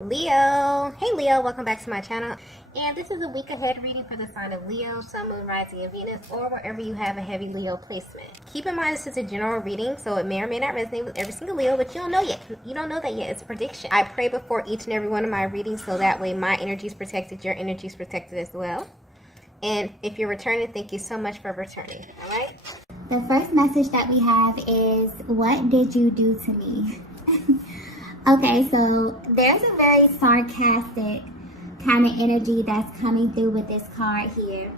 Leo. Hey Leo, welcome back to my channel. And this is a week ahead reading for the sign of Leo, Sun, Moon, Rising, and Venus, or wherever you have a heavy Leo placement. Keep in mind this is a general reading, so it may or may not resonate with every single Leo, but you don't know yet. You don't know that yet. It's a prediction. I pray before each and every one of my readings, so that way my energy is protected, your energy is protected as well. And if you're returning, thank you so much for returning. All right? The first message that we have is, what did you do to me? Okay, so there's a very sarcastic kind of energy that's coming through with this card here.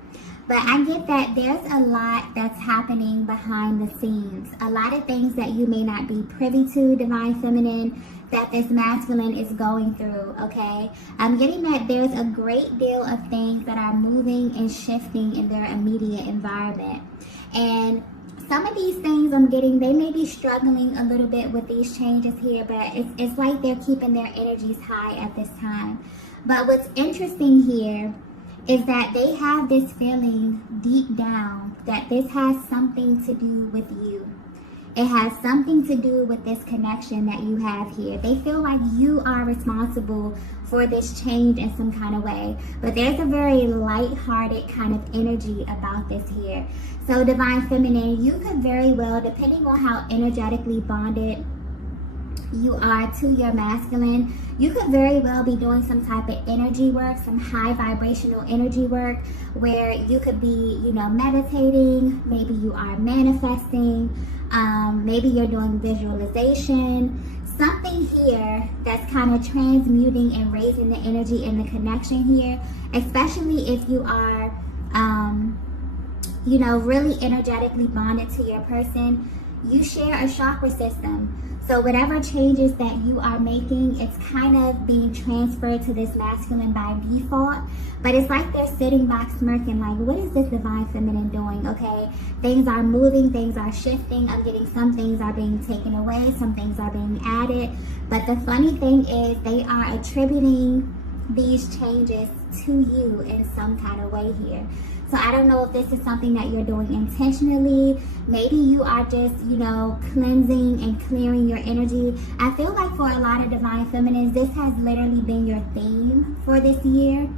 But I get that there's a lot that's happening behind the scenes. A lot of things that you may not be privy to, Divine Feminine, that this masculine is going through, okay? I'm getting that there's a great deal of things that are moving and shifting in their immediate environment. And some of these things I'm getting, they may be struggling a little bit with these changes here, but it's like they're keeping their energies high at this time. But what's interesting here is that they have this feeling deep down that this has something to do with you. It has something to do with this connection that you have here. They feel like you are responsible for this change in some kind of way. But there's a very light-hearted kind of energy about this here. So Divine Feminine, you could very well, depending on how energetically bonded you are to your masculine, you could very well be doing some type of energy work, some high vibrational energy work, where you could be, meditating, maybe you are manifesting, maybe you're doing visualization, something here that's kind of transmuting and raising the energy and the connection here, especially if you are, really energetically bonded to your person. You share a chakra system. So whatever changes that you are making, it's kind of being transferred to this masculine by default. But it's like they're sitting back smirking like, what is this Divine Feminine doing? Okay, things are moving, things are shifting. I'm getting some things are being taken away, some things are being added. But the funny thing is they are attributing these changes to you in some kind of way here. So I don't know if this is something that you're doing intentionally. Maybe you are just, cleansing and clearing your energy. I feel like for a lot of Divine Feminines, this has literally been your theme for this year.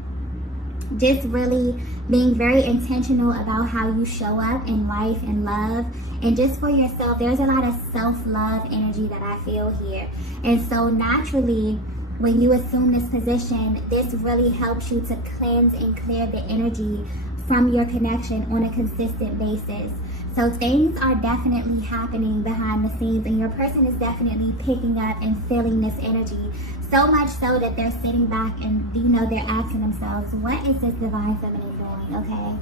Just really being very intentional about how you show up in life and love. And just for yourself, there's a lot of self-love energy that I feel here. And so naturally, when you assume this position, this really helps you to cleanse and clear the energy from your connection on a consistent basis. So things are definitely happening behind the scenes, and your person is definitely picking up and feeling this energy, so much so that they're sitting back and they're asking themselves, what is this Divine Feminine doing? Okay,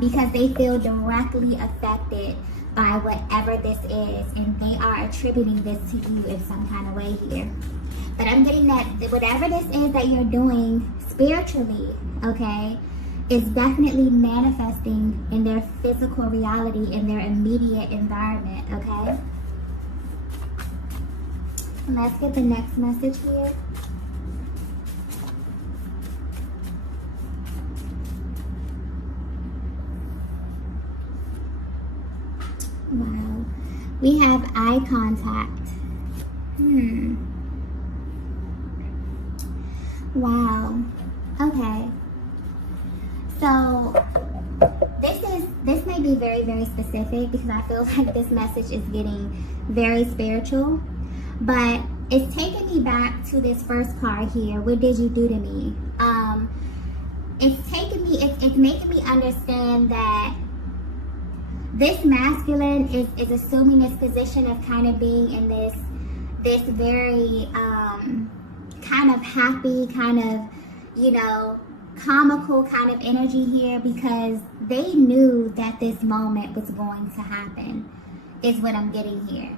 because they feel directly affected by whatever this is, and they are attributing this to you in some kind of way here. But I'm getting that whatever this is that you're doing spiritually, okay, is definitely manifesting in their physical reality, in their immediate environment, okay? And let's get the next message here. Wow. We have eye contact. Wow. Okay. So this may be very, very specific because I feel like this message is getting very spiritual, but it's taking me back to this first card here. What did you do to me? It's making me understand that this masculine is assuming this position of kind of being in this very kind of happy, kind of, comical kind of energy here, because they knew that this moment was going to happen, is what I'm getting here.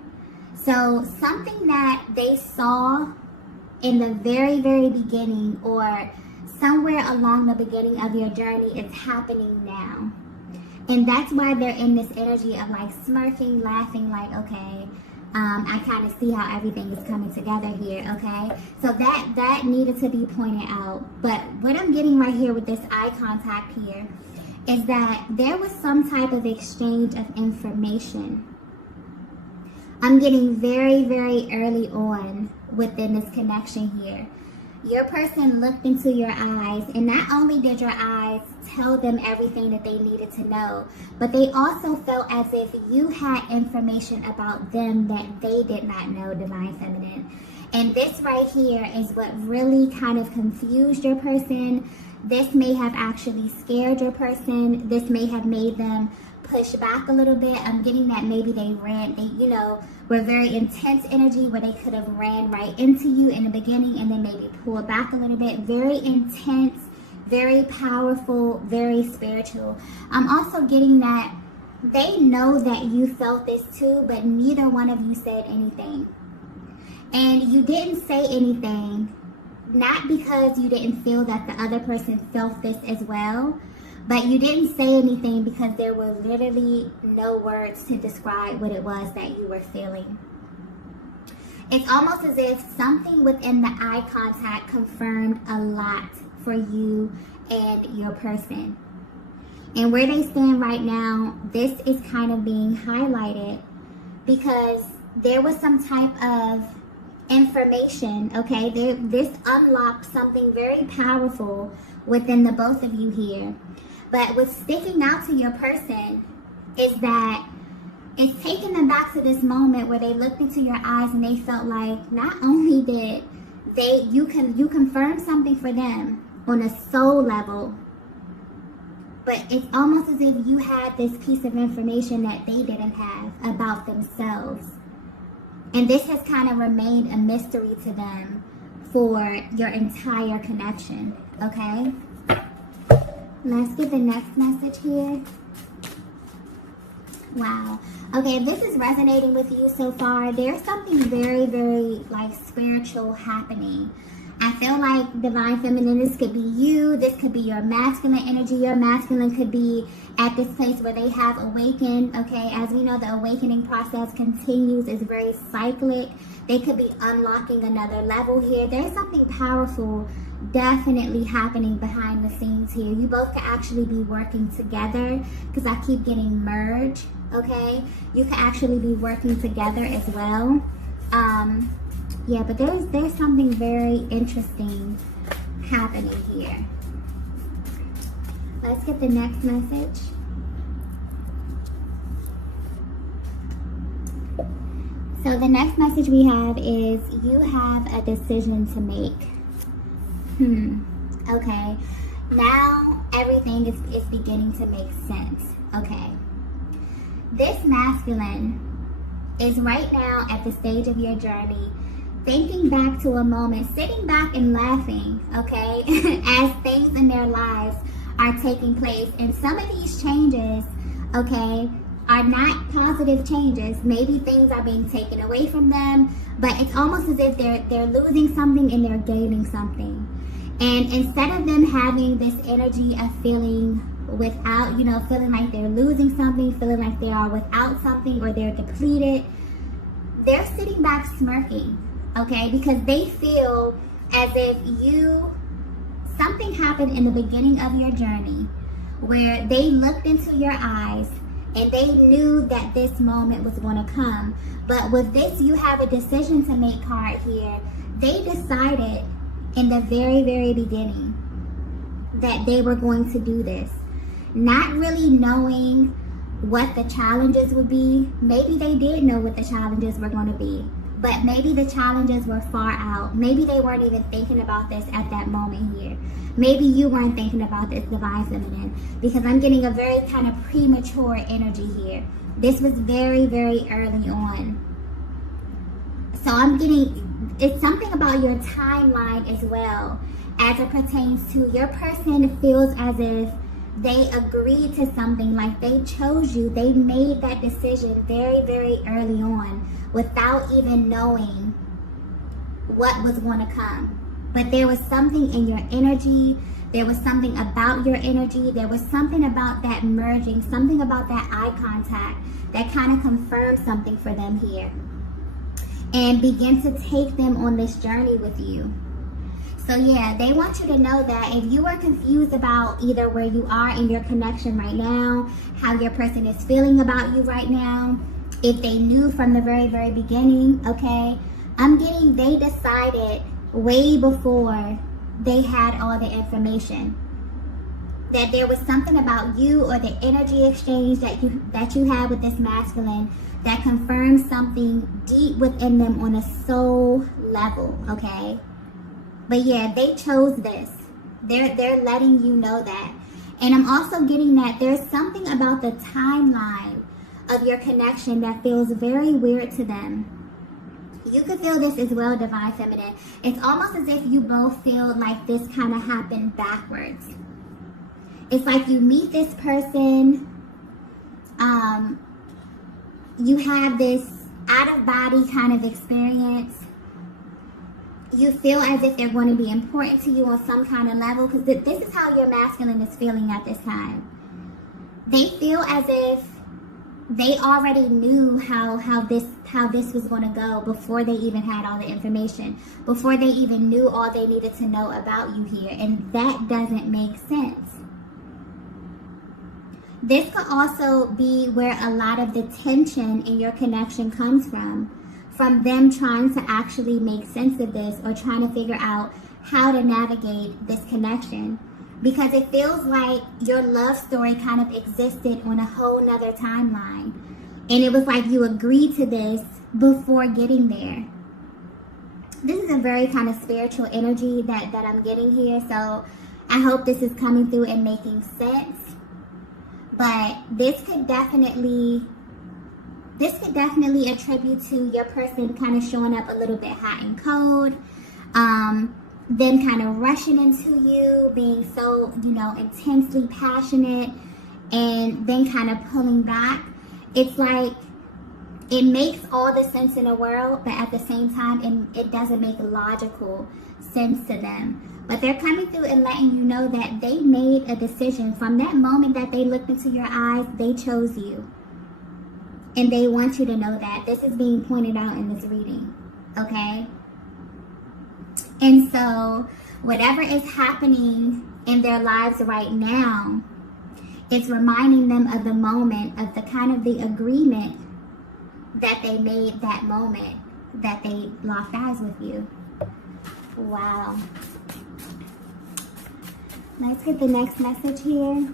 So something that they saw in the very, very beginning, or somewhere along the beginning of your journey, is happening now. And that's why they're in this energy of like smirking, laughing, like, okay, I kind of see how everything is coming together here, okay? So that needed to be pointed out. But what I'm getting right here with this eye contact here is that there was some type of exchange of information. I'm getting very, very early on within this connection here. Your person looked into your eyes, and not only did your eyes tell them everything that they needed to know, but they also felt as if you had information about them that they did not know, Divine Feminine. And this right here is what really kind of confused your person. This may have actually scared your person. This may have made them push back a little bit. I'm getting that maybe they were very intense energy where they could have ran right into you in the beginning and then maybe pulled back a little bit. Very intense, very powerful, very spiritual. I'm also getting that they know that you felt this too, but neither one of you said anything. And you didn't say anything, not because you didn't feel that the other person felt this as well, but you didn't say anything because there were literally no words to describe what it was that you were feeling. It's almost as if something within the eye contact confirmed a lot for you and your person. And where they stand right now, this is kind of being highlighted because there was some type of information, okay? This unlocked something very powerful within the both of you here. But what's sticking out to your person is that it's taking them back to this moment where they looked into your eyes and they felt like not only did you confirmed something for them on a soul level, but it's almost as if you had this piece of information that they didn't have about themselves. And this has kind of remained a mystery to them for your entire connection, okay? Let's get the next message here. Wow. Okay, if this is resonating with you so far, there's something very, very spiritual happening. I feel like Divine Feminine, this could be you. This could be your masculine energy. Your masculine could be at this place where they have awakened. Okay, as we know, the awakening process continues. It's very cyclic. They could be unlocking another level here. There's something powerful definitely happening behind the scenes here. You both could actually be working together because I keep getting merged. Okay, you could actually be working together as well. Yeah, but there's something very interesting happening here. Let's get the next message. So the next message we have is you have a decision to make. Okay. Now everything is beginning to make sense. Okay. This masculine is right now at the stage of your journey thinking back to a moment, sitting back and laughing, okay, as things in their lives are taking place. And some of these changes, okay, are not positive changes. Maybe things are being taken away from them, but it's almost as if they're losing something and they're gaining something. And instead of them having this energy of feeling without, feeling like they're losing something, feeling like they are without something or they're depleted, they're sitting back smirking. Okay, because they feel as if something happened in the beginning of your journey where they looked into your eyes and they knew that this moment was going to come. But with this, you have a decision to make card here. They decided in the very, very beginning that they were going to do this, not really knowing what the challenges would be. Maybe they did know what the challenges were going to be, but maybe the challenges were far out. Maybe they weren't even thinking about this at that moment here. Maybe you weren't thinking about this, Divine Feminine, because I'm getting a very kind of premature energy here. This was very, very early on. So I'm getting, it's something about your timeline as well as it pertains to your person feels as if they agreed to something, like they chose you. They made that decision very, very early on without even knowing what was going to come. But there was something in your energy. There was something about your energy. There was something about that merging, something about that eye contact that kind of confirmed something for them here and begin to take them on this journey with you. So yeah, they want you to know that if you are confused about either where you are in your connection right now, how your person is feeling about you right now, if they knew from the very, very beginning, okay, I'm getting they decided way before they had all the information. That there was something about you or the energy exchange that you had with this masculine that confirmed something deep within them on a soul level, okay? But yeah, they chose this. They're letting you know that. And I'm also getting that there's something about the timeline of your connection that feels very weird to them. You could feel this as well, Divine Feminine. It's almost as if you both feel like this kind of happened backwards. It's like you meet this person, you have this out-of-body kind of experience. You feel as if they're going to be important to you on some kind of level, because this is how your masculine is feeling at this time. They feel as if they already knew how this was going to go before they even had all the information, before they even knew all they needed to know about you here, and that doesn't make sense. This could also be where a lot of the tension in your connection comes from them trying to actually make sense of this or trying to figure out how to navigate this connection. Because it feels like your love story kind of existed on a whole nother timeline. And it was like you agreed to this before getting there. This is a very kind of spiritual energy that I'm getting here. So I hope this is coming through and making sense. But this could definitely attribute to your person kind of showing up a little bit hot and cold. Them kind of rushing into you, being so, intensely passionate, and then kind of pulling back. It's like it makes all the sense in the world, but at the same time, it doesn't make logical sense to them. But they're coming through and letting you know that they made a decision. From that moment that they looked into your eyes, they chose you. And they want you to know that. This is being pointed out in this reading, okay? And so, whatever is happening in their lives right now, it's reminding them of the moment, of the agreement that they made that moment that they locked eyes with you. Wow. Let's get the next message here.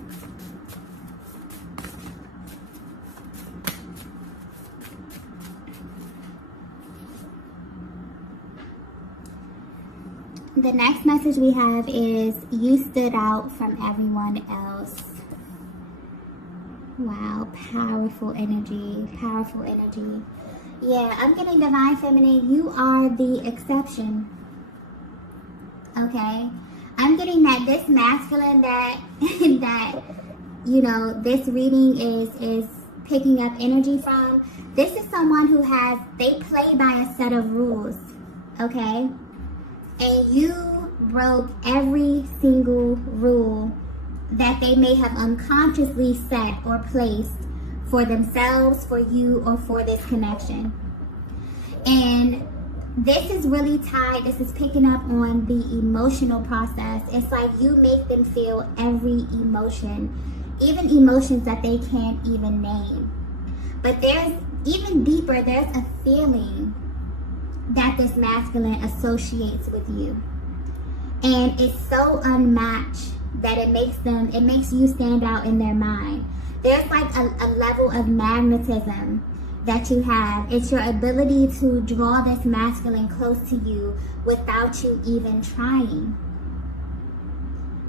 The next message we have is, you stood out from everyone else. Wow, powerful energy, powerful energy. Yeah, I'm getting Divine Feminine, you are the exception. Okay? I'm getting that this masculine that this reading is picking up energy from. This is someone who they play by a set of rules. Okay? And you broke every single rule that they may have unconsciously set or placed for themselves, for you, or for this connection. And this is really tied, this is picking up on the emotional process. It's like you make them feel every emotion, even emotions that they can't even name. But there's even deeper, there's a feeling that this masculine associates with you. And it's so unmatched that it makes you stand out in their mind. There's like a level of magnetism that you have. It's your ability to draw this masculine close to you without you even trying.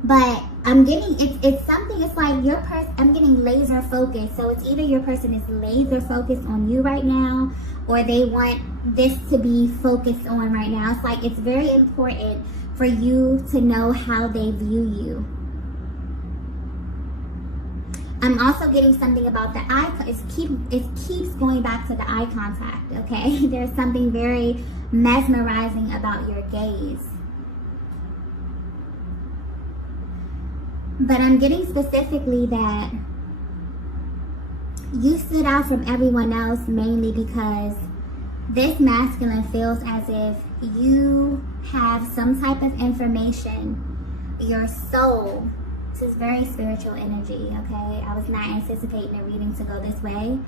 But I'm getting, it's something, it's like your person, I'm getting laser focused. So it's either your person is laser focused on you right now, or they want this to be focused on right now. It's like it's very important for you to know how they view you. I'm also getting something about the eye. It keeps going back to the eye contact, okay? There's something very mesmerizing about your gaze. But I'm getting specifically that you stood out from everyone else mainly because this masculine feels as if you have some type of information, your soul. This is very spiritual energy, okay? I was not anticipating the reading to go this way.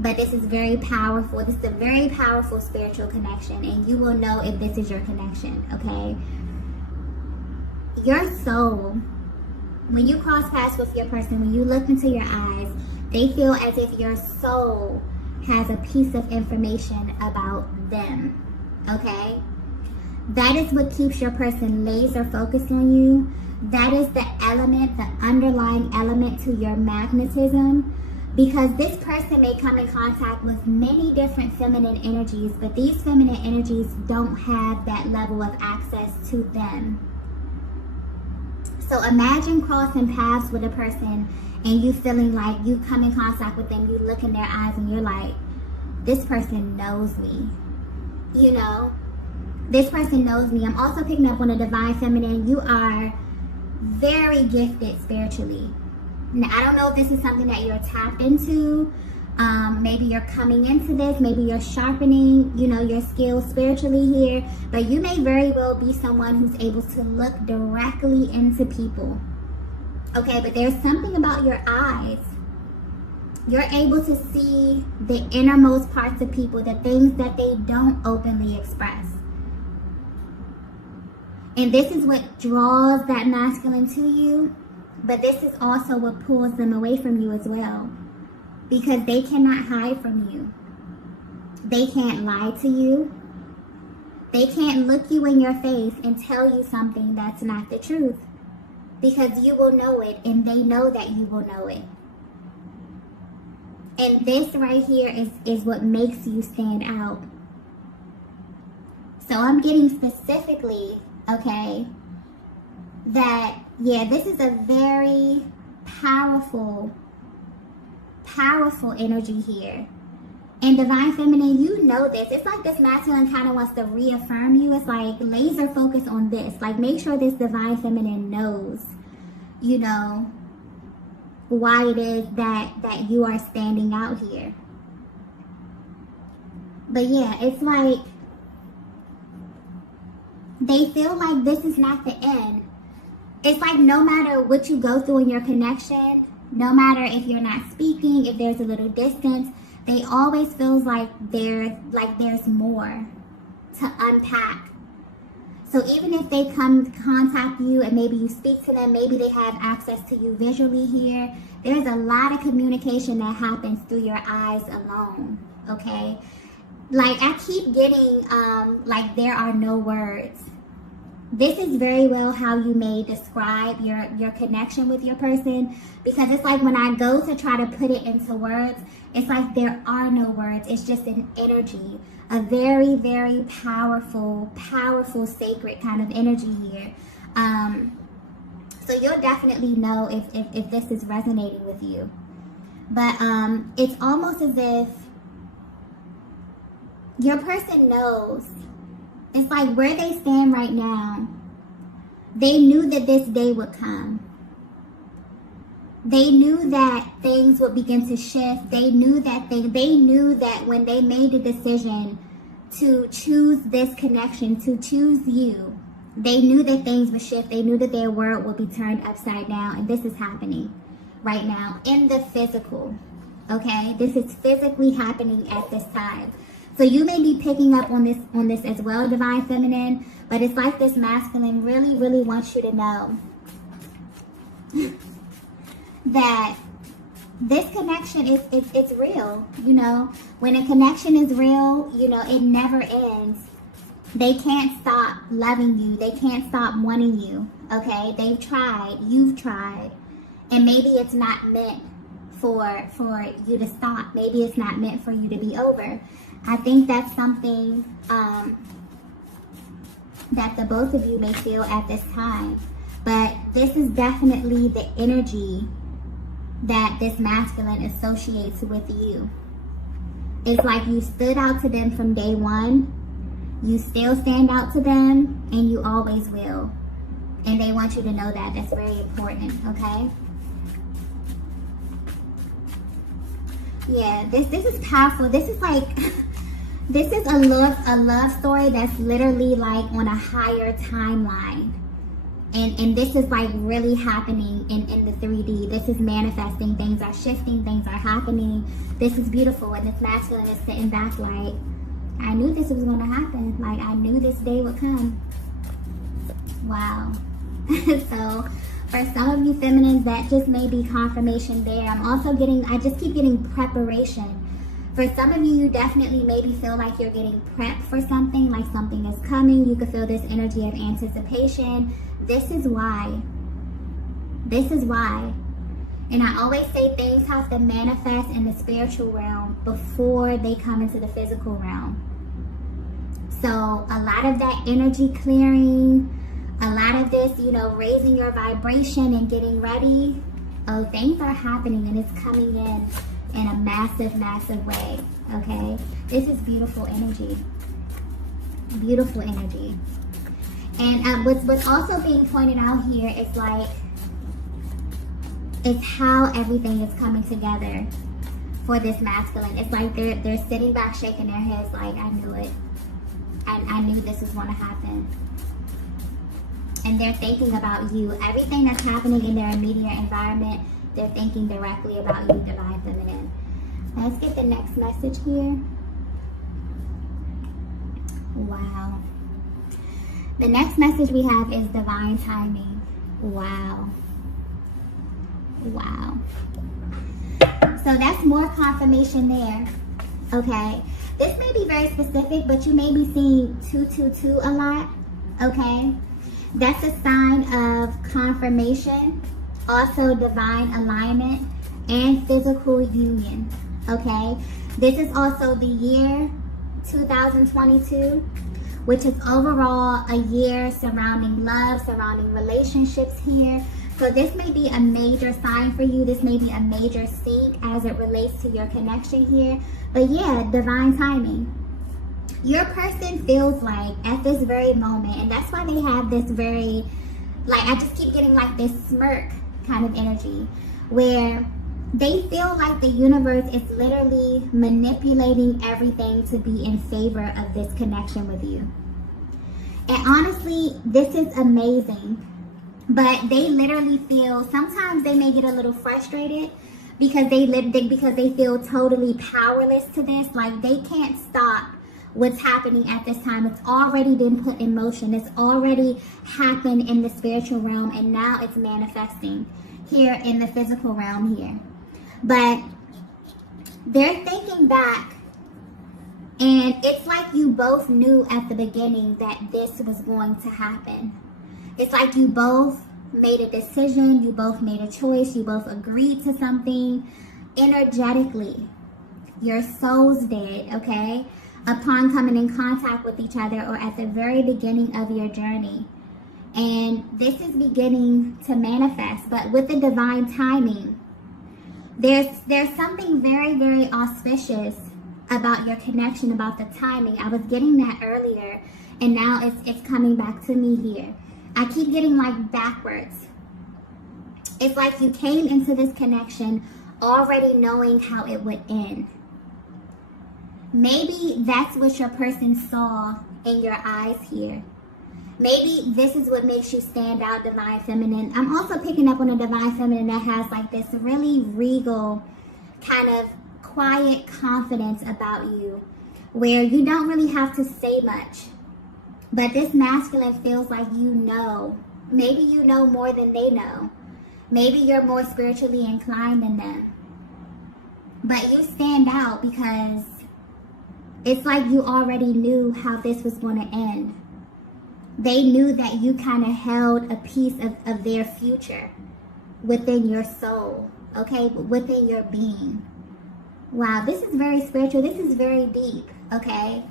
But this is very powerful. This is a very powerful spiritual connection, and you will know if this is your connection, okay? Your soul, when you cross paths with your person, when you look into your eyes, they feel as if your soul has a piece of information about them, okay? That is what keeps your person laser focused on you. That is the element, the underlying element to your magnetism, because this person may come in contact with many different feminine energies, but these feminine energies don't have that level of access to them. So imagine crossing paths with a person and you feeling like you come in contact with them, you look in their eyes and you're like, this person knows me. You know, this person knows me. I'm also picking up on the divine feminine. You are very gifted spiritually. Now, I don't know if this is something that you're tapped into. Maybe you're coming into this. Maybe you're sharpening, you know, your skills spiritually here. But you may very well be someone who's able to look directly into people. Okay, but there's something about your eyes. You're able to see the innermost parts of people, the things that they don't openly express. And this is what draws that masculine to you. But this is also what pulls them away from you as well. Because they cannot hide from you. They can't lie to you. They can't look you in your face and tell you something that's not the truth. Because you will know it, and they know that you will know it. And this right here is what makes you stand out. So I'm getting specifically, okay, that, yeah, this is a very powerful energy here. And divine feminine, you know this. It's like this masculine kind of wants to reaffirm you. It's like laser focus on this. Like, make sure this divine feminine knows, you know, why it is that you are standing out here. But yeah, it's like they feel like this is not the end. It's like no matter what you go through in your connection, no matter if you're not speaking, if there's a little distance, they always feels like there's more to unpack. So even if they come to contact you and maybe you speak to them, maybe they have access to you visually here, there's a lot of communication that happens through your eyes alone, okay? Like, I keep getting, like, there are no words. This is very well how you may describe your connection with your person, because it's like when I go to try to put it into words, it's like there are no words. It's just an energy, a very, very powerful, sacred kind of energy here. So you'll definitely know if this is resonating with you. But it's almost as if your person knows. It's like where they stand right now, they knew that this day would come. They knew that things would begin to shift. They knew that they knew that when they made the decision to choose this connection, to choose you, they knew that things would shift. They knew that their world would be turned upside down. And this is happening right now in the physical. Okay? This is physically happening at this time. So you may be picking up on this as well, divine feminine, but it's like this masculine really, really wants you to know that this connection it's real. You know, when a connection is real, you know, it never ends. They can't stop loving you. They can't stop wanting you. Okay, they've tried. You've tried, and maybe it's not meant for you to stop. Maybe it's not meant for you to be over. I think that's something that the both of you may feel at this time. But this is definitely the energy that this masculine associates with you. It's like you stood out to them from day one. You still stand out to them, and you always will. And they want you to know that. That's very important, okay? Yeah, this is powerful. This is like... This is a love story that's literally like on a higher timeline. And this is like really happening in the 3D. This is manifesting. Things are shifting. Things are happening. This is beautiful. And this masculine is sitting back like, I knew this was going to happen. Like, I knew this day would come. Wow. So for some of you feminines, that just may be confirmation there. I just keep getting preparation. For some of you, you definitely maybe feel like you're getting prepped for something, like something is coming. You could feel this energy of anticipation. This is why. This is why. And I always say things have to manifest in the spiritual realm before they come into the physical realm. So a lot of that energy clearing, a lot of this, raising your vibration and getting ready. Oh, things are happening and it's coming in a massive, massive way, okay? This is beautiful energy. Beautiful energy. And what's also being pointed out here is like, it's how everything is coming together for this masculine. It's like they're sitting back, shaking their heads like, I knew it. I knew this was going to happen. And they're thinking about you. Everything that's happening in their immediate environment, they're thinking directly about you, divine feminine. Let's get the next message here. Wow. The next message we have is divine timing. Wow. Wow. So that's more confirmation there. Okay. This may be very specific, but you may be seeing 222 a lot. Okay. That's a sign of confirmation, also divine alignment, and physical union, okay? This is also the year 2022, which is overall a year surrounding love, surrounding relationships here. So this may be a major sign for you. This may be a major sync as it relates to your connection here. But yeah, divine timing. Your person feels like at this very moment, and that's why they have this very, like, I just keep getting like this smirk kind of energy, where they feel like the universe is literally manipulating everything to be in favor of this connection with you. And honestly, this is amazing, but they literally feel, sometimes they may get a little frustrated because they feel totally powerless to this, like they can't stop what's happening at this time. It's already been put in motion. It's already happened in the spiritual realm, and now it's manifesting here in the physical realm here. But they're thinking back, and it's like you both knew at the beginning that this was going to happen. It's like you both made a decision, you both made a choice, you both agreed to something energetically. Your souls did, okay? Upon coming in contact with each other, or at the very beginning of your journey. And this is beginning to manifest, but with the divine timing, there's something very, very auspicious about your connection, about the timing. I was getting that earlier, and now it's coming back to me here. I keep getting like backwards. It's like you came into this connection already knowing how it would end. Maybe that's what your person saw in your eyes here. Maybe this is what makes you stand out, divine feminine. I'm also picking up on a divine feminine that has like this really regal, kind of quiet confidence about you, where you don't really have to say much. But this masculine feels like you know. Maybe you know more than they know. Maybe you're more spiritually inclined than them. But you stand out because it's like you already knew how this was going to end. They knew that you kind of held a piece of their future within your soul, okay? Within your being. Wow, this is very spiritual. This is very deep, okay?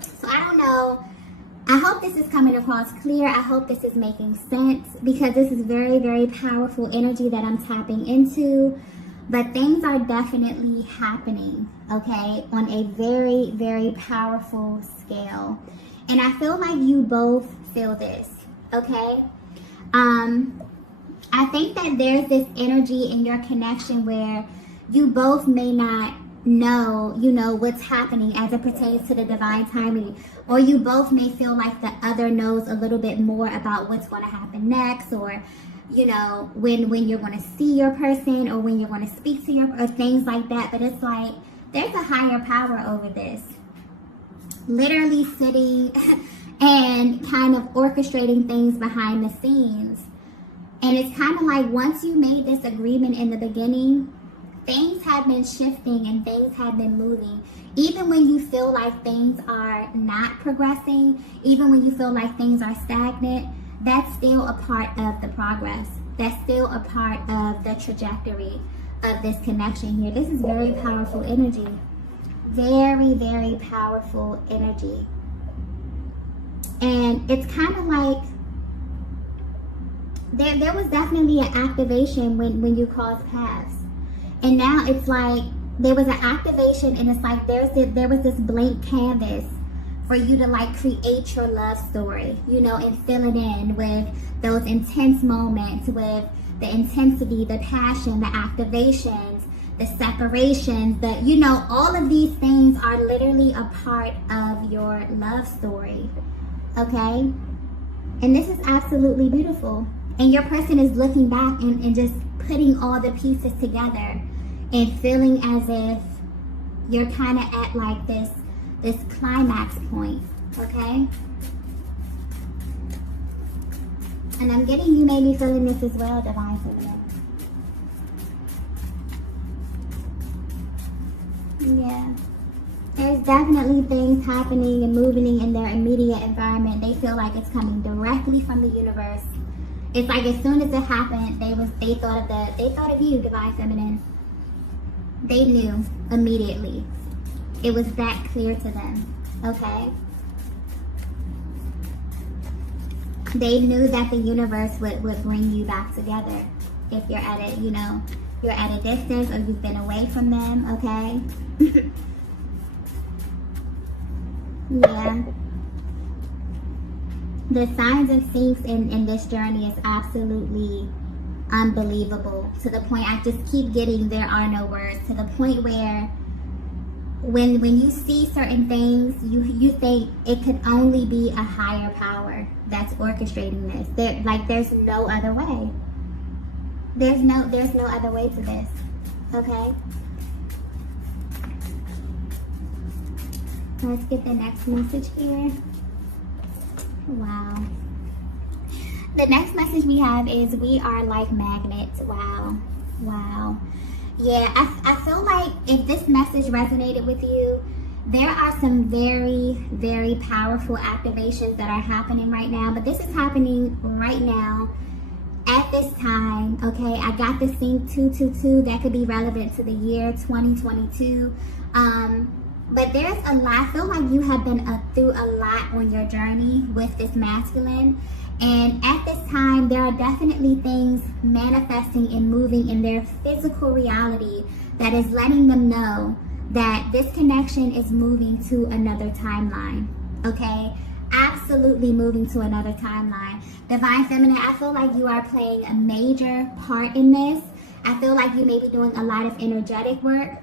So I don't know. I hope this is coming across clear. I hope this is making sense, because this is very, very powerful energy that I'm tapping into. But things are definitely happening, okay, on a very, very powerful scale. And I feel like you both feel this, okay? I think that there's this energy in your connection where you both may not know, what's happening as it pertains to the divine timing. Or you both may feel like the other knows a little bit more about what's going to happen next, or, when you're going to see your person, or when you're going to speak to or things like that. But it's like, there's a higher power over this. Literally sitting and kind of orchestrating things behind the scenes. And it's kind of like, once you made this agreement in the beginning, things have been shifting and things have been moving. Even when you feel like things are not progressing, even when you feel like things are stagnant, that's still a part of the progress. That's still a part of the trajectory of this connection here. This is very powerful energy. Very, very powerful energy. And it's kind of like, there was definitely an activation when you crossed paths. And now it's like, there was an activation, and it's like there was this blank canvas for you to like create your love story, and fill it in with those intense moments, with the intensity, the passion, the activations, the separations, all of these things are literally a part of your love story, okay? And this is absolutely beautiful. And your person is looking back and just putting all the pieces together and feeling as if you're kind of at like this climax point, okay? And I'm getting you may be feeling this as well, Divine Feminine. Yeah. There's definitely things happening and moving in their immediate environment. They feel like it's coming directly from the universe. It's like as soon as it happened, they thought of you, Divine Feminine. They knew immediately. It was that clear to them, okay? They knew that the universe would bring you back together if you're at a, you're at a distance or you've been away from them, okay? Yeah. The signs and syncs in this journey is absolutely unbelievable. To the point I just keep getting there are no words. To the point where when you see certain things, you think it could only be a higher power that's orchestrating this. There's no other way. There's no other way to this. Okay? Let's get the next message here. Wow. The next message we have is we are like magnets. Wow. Wow. Yeah, I feel like if this message resonated with you, there are some very, very powerful activations that are happening right now. But this is happening right now at this time, okay? I got the sync 222 that could be relevant to the year 2022. But there's a lot. I feel like you have been through a lot on your journey with this masculine. And at this time, there are definitely things manifesting and moving in their physical reality that is letting them know that this connection is moving to another timeline, okay? Absolutely moving to another timeline. Divine Feminine, I feel like you are playing a major part in this. I feel like you may be doing a lot of energetic work.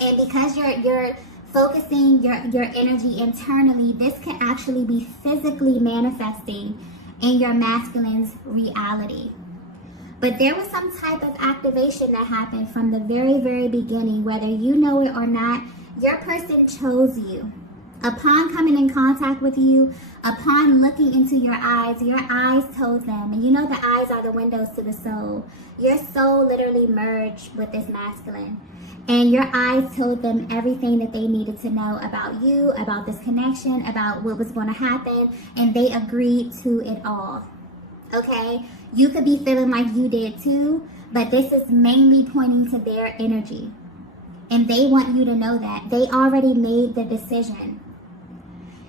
And because you're focusing your energy internally, this can actually be physically manifesting in your masculine's reality. But there was some type of activation that happened from the very, very beginning, whether you know it or not. Your person chose you. Upon coming in contact with you, upon looking into your eyes told them, and the eyes are the windows to the soul. Your soul literally merged with this masculine. And your eyes told them everything that they needed to know about you, about this connection, about what was going to happen, and they agreed to it all. Okay? You could be feeling like you did too, but this is mainly pointing to their energy. And they want you to know that. They already made the decision.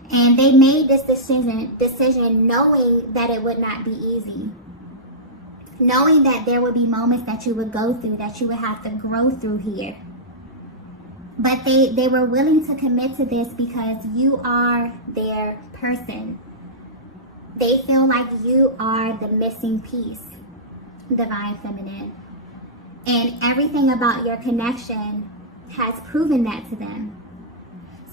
And they made this decision knowing that it would not be easy. Knowing that there would be moments that you would go through, that you would have to grow through here. But they were willing to commit to this because you are their person. They feel like you are the missing piece, Divine Feminine. And everything about your connection has proven that to them.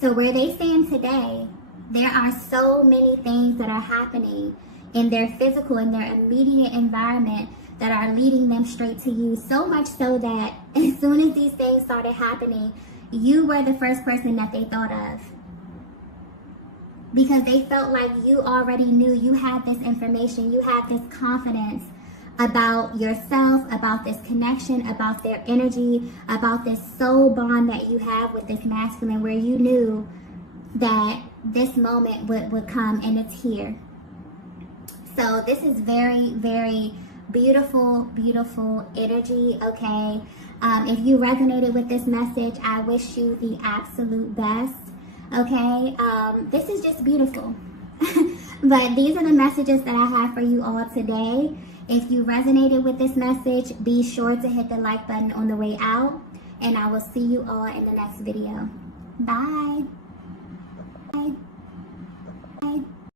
So where they stand today, there are so many things that are happening in their physical, in their immediate environment that are leading them straight to you. So much so that as soon as these things started happening, you were the first person that they thought of. Because they felt like you already knew, you had this information, you had this confidence about yourself, about this connection, about their energy, about this soul bond that you have with this masculine, where you knew that this moment would come, and it's here. So this is very, very beautiful, beautiful energy, okay? If you resonated with this message, I wish you the absolute best, okay? This is just beautiful. But these are the messages that I have for you all today. If you resonated with this message, be sure to hit the like button on the way out, and I will see you all in the next video. Bye.